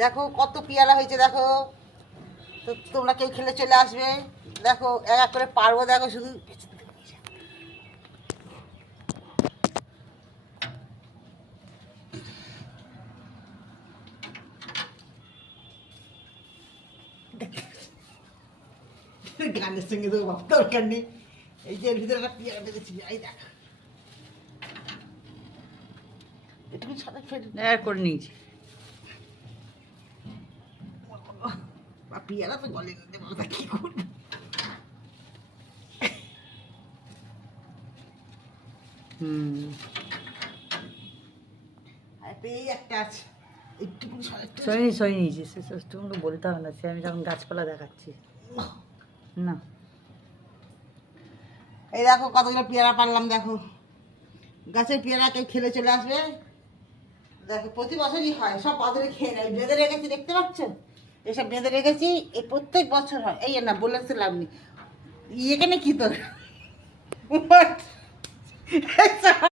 দেখো কত পেয়ারা হয়েছে দেখো। তো তোমরা কেউ খেলে চলে আসবে। দেখো এক এক করে পারবো, দেখো শুধু গানের সঙ্গে তো দরকার নেই। এই যে এর ভিতরে একটা পেয়ারা বেঁধেছি, এই দেখ এটুকু সাদা ফের করে নিয়েছি। পেয়ারা তো গলে নিতে পারবো, কি করবো। একটা আছে একটুকু সই নিয়েছি, তোমাকে বলতে হবে না, সে আমি যখন গাছপালা দেখাচ্ছি না। এই দেখো কতগুলো পেয়ারা পারলাম, দেখো গাছের পেয়ারা কেউ খেলে চলে আসবে। দেখো প্রতি বছরই হয়, সব পাথরে খেয়ে নেয়। বেঁধে রেখেছি দেখতে পাচ্ছ, এসব বেঁধে রেখেছি, এই প্রত্যেক বছর হয়। এই না বলেছে লাভ নেই, এখানে কি তোর